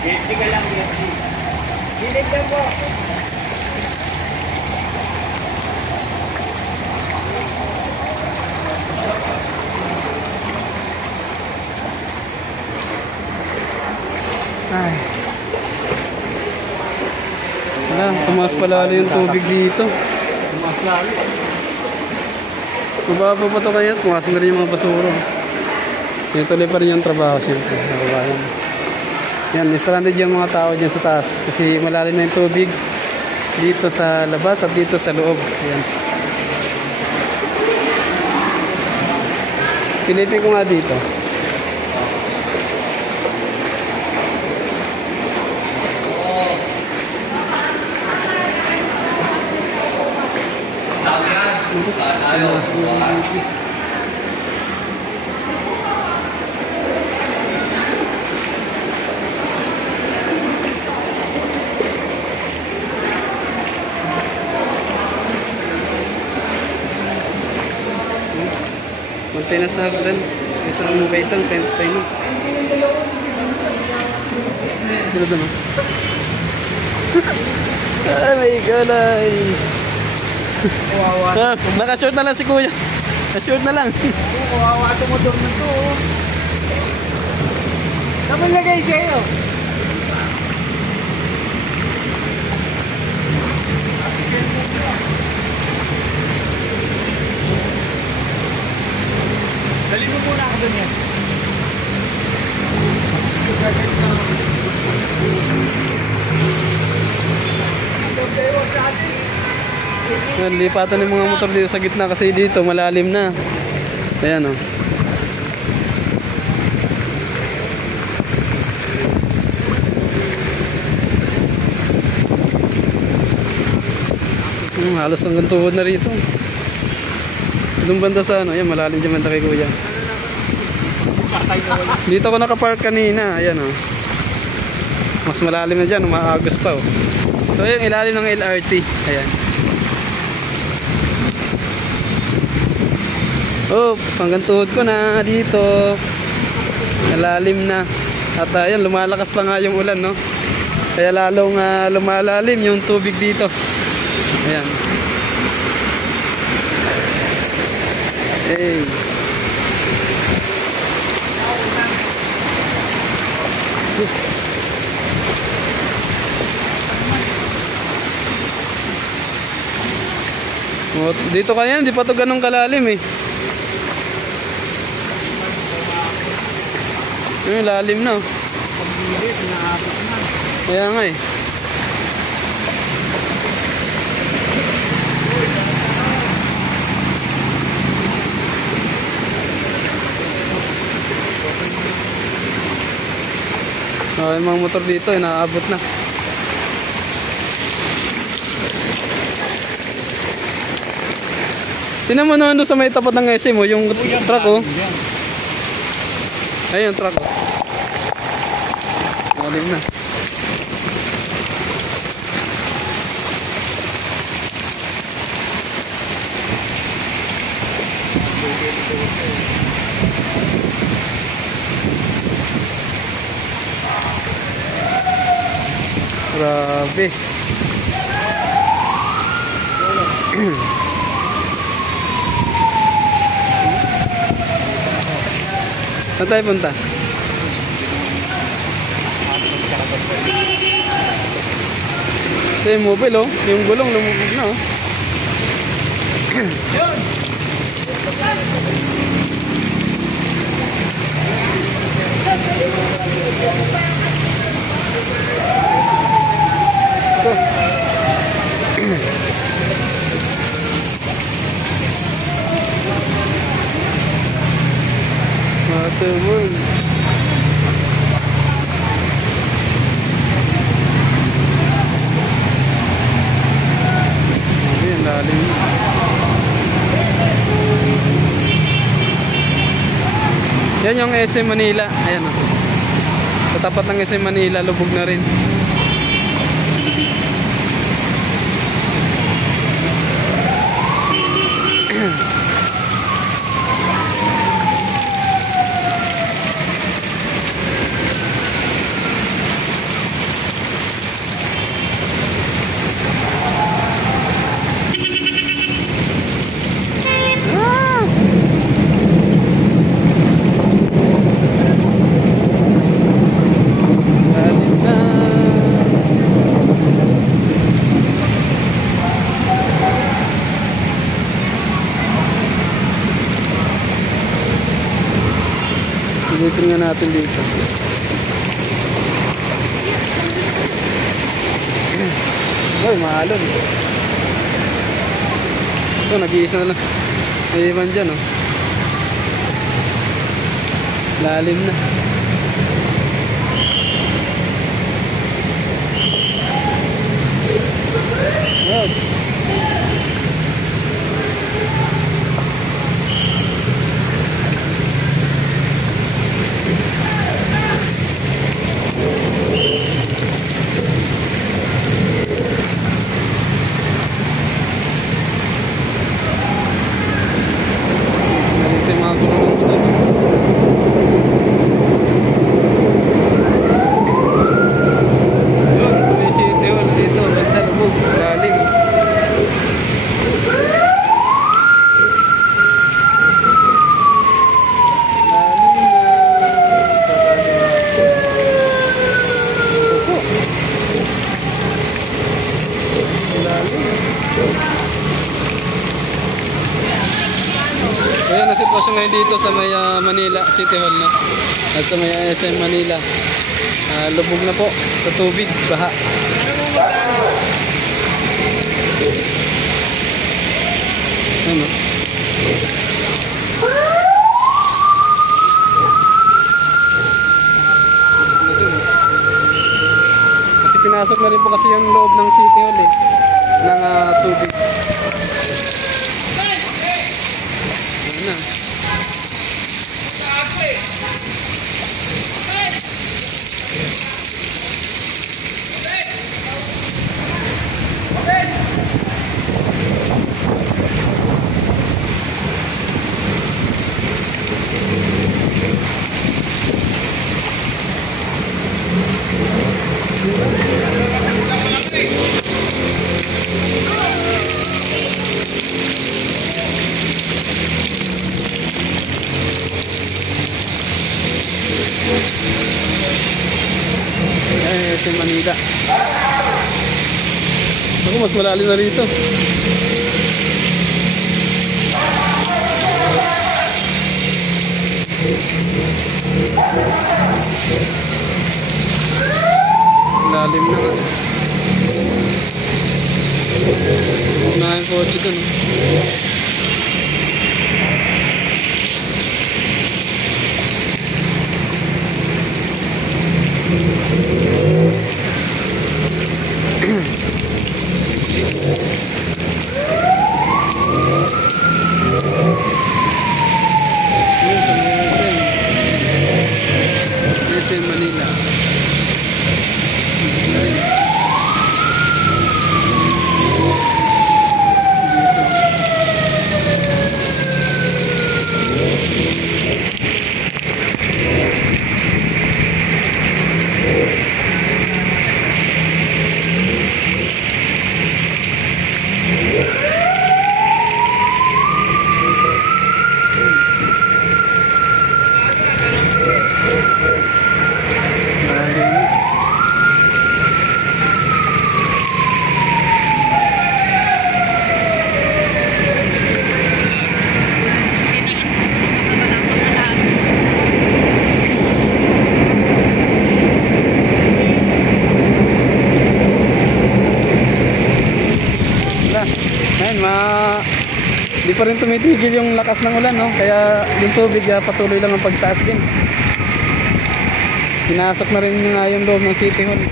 20 ka lang, 20. Silip lang po. Ay. Wala, tumaas pa lalo yung tubig dito. Tumaas lalo. Mababa pa ito kaya, tumaas na rin yung mga basura. Yung tuloy pa rin yung trabaho siyempre. Yan, stranded yung mga tao dyan sa taas. Kasi malalim na yung tubig dito sa labas at dito sa loob. Yan. Pilipin ko nga dito. Mantay na sa hagdan. Isang mukha itang pentay mo. Dito naman. Oh my God ay. Naka-short na lang si kuya. Naka-short na lang. Kawawa ito motor na ito. Saan lagay sa'yo? Dali mo muna ako dun yan. Lipatan yung mga motor dito sa gitna kasi dito malalim na. Ayan o. Halos hanggang tuhod na rito. Doon banda sa ano, ayan malalim dyan banda kay kuya. Dito ako nakapark kanina, ayan o. Mas malalim na dyan, umaagos pa o. So yung ilalim ng LRT, ayan. Oh, hanggang tuhod ko na dito. Malalim na. At ayan, lumalakas pa nga yung ulan, no? Kaya lalong lumalalim yung tubig dito. Ayan. Hey. Oh, dito kaya, hindi pa to ganun kalalim eh. Yung lalim na. Kaya nga eh. Oh, yung mga motor dito, inaabot na. Tinan mo naman doon sa may tapat ng SM mo, yung truck oh. Ayun, truck oh. Malim na. Grabe. Saan tayo punta? Ito yung mobile oh. Yung gulong lumubog na oh. Ito. Matamon. Ayan, lalim. Yan yung SM Manila. Ayan o. Sa tapat ng SM Manila, lubog na rin. natin dito. Uy, maalon. Ito, nag-iisa na lang. May iwan dyan, oh. Lalim na. Yes. Narito yung mga gulong ko dito. Yun, may city hall dito. Ganda, lubog, lalim. Ayan ang sitwasyon ngayon dito sa may Manila City Hall, no? At sa may SM Manila. Lubog na po sa tubig, baha. Ano? Kasi pinasok na rin po kasi yung loob ng City Hall eh, ng tubig. Na. Sa Manila. Ako, mas malalim na rito. Lalim na nga. Unahin ko ito dun. SM Manila. Di pa rin tumitigil yung lakas ng ulan, no? Kaya yung tubig patuloy lang ang pagtaas din. Pinasok na rin yung loob ng City Hall.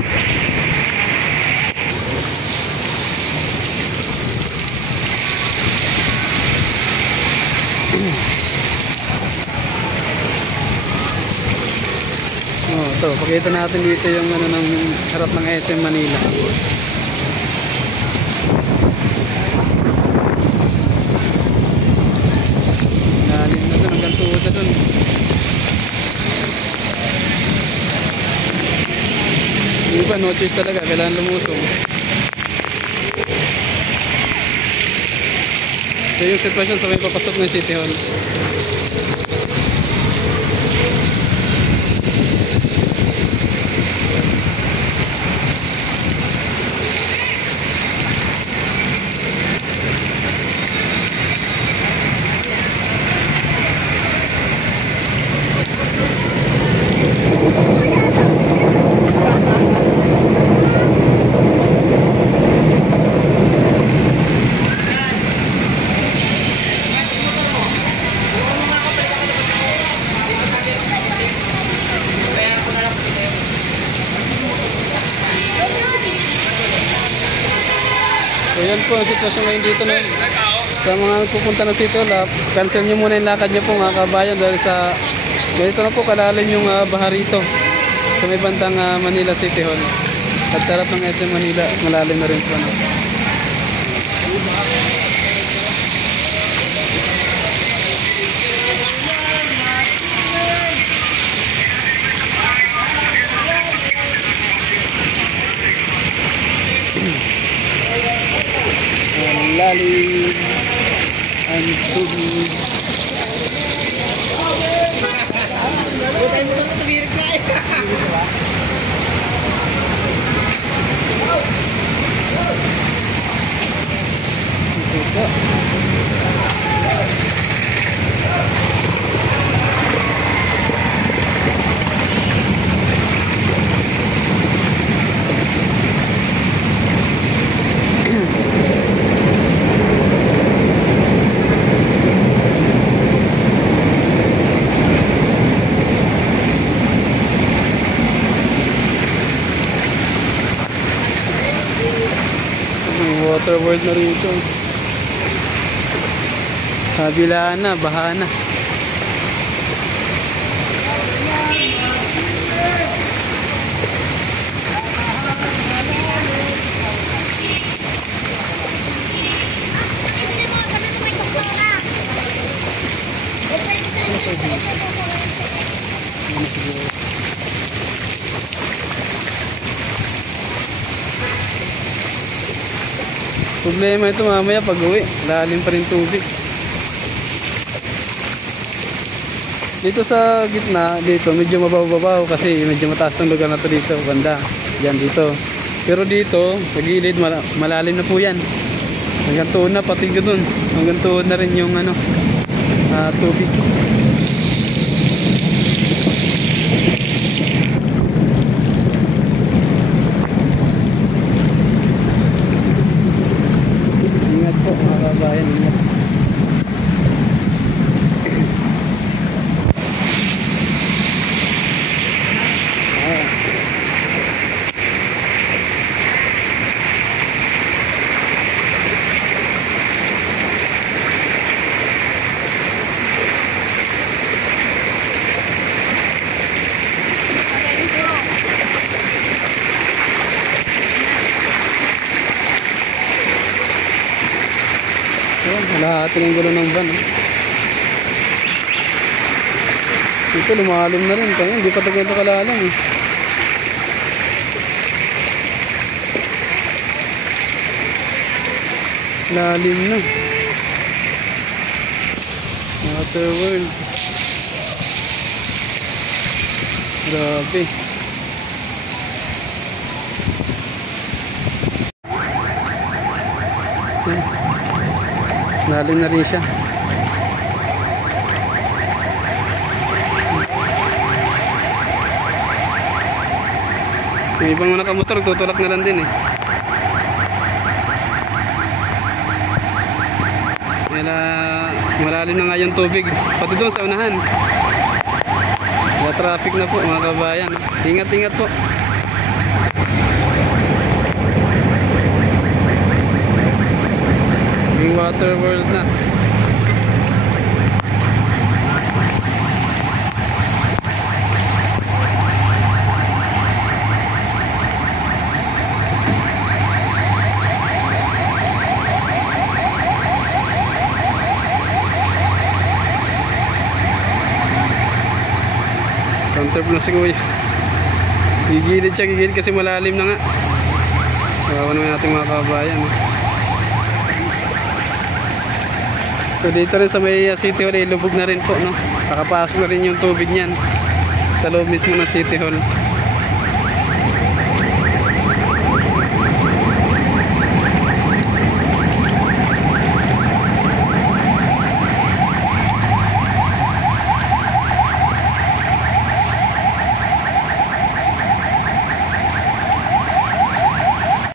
Ito, pakita natin dito yung ano ng harap ng SM Manila. Tuwa doon. Yung iba, no choice talaga, kailangan lumusong. So yung sitwasyon sa may papasok ng City Hall. Ayan po ang sitwasyon ngayon dito na. Sa mga pupunta ng City Hall, cancel nyo muna yung lakad nyo po mga kabayan dahil sa ganito na po kalalim yung baha rito sa may bandang Manila City Hall. At sarap ng SM Manila, malalim na rin po. No? Lalim ang tubig. Water world na rito. Kabila na, baha na. Problema ito mamaya pag uwi, lalim pa rin tubig. Dito sa gitna, dito medyo mababaw kasi medyo mataas ng lugar na to dito, banda. Yan dito. Pero dito, sa gilid, malalim na po yan. Hanggang tuon na, pati doon. Hanggang tuon na rin yung tubig. Ingat po mga kabayan, ingat. Lahati ng gulo ng van. Ito lumalim na rin. Kaya hindi pa ito ganito kalalim eh. Lalim na. Water world. Grabe. Lalim na rin siya. Yung ibang mga nakamotor, tutulak na lang din eh. Malalim na nga yung tubig. Pati doon sa unahan. Traffic na po mga kabayan. Ingat-ingat po. Yung water world na. Counter lang si Kuya. Gigilid siya, gigilid kasi malalim na nga. Kawawa naman natin mga kabayan. So dito rin sa may City Hall, lubog na rin po, no? Nakapasok na rin yung tubig niyan sa loob mismo ng City Hall.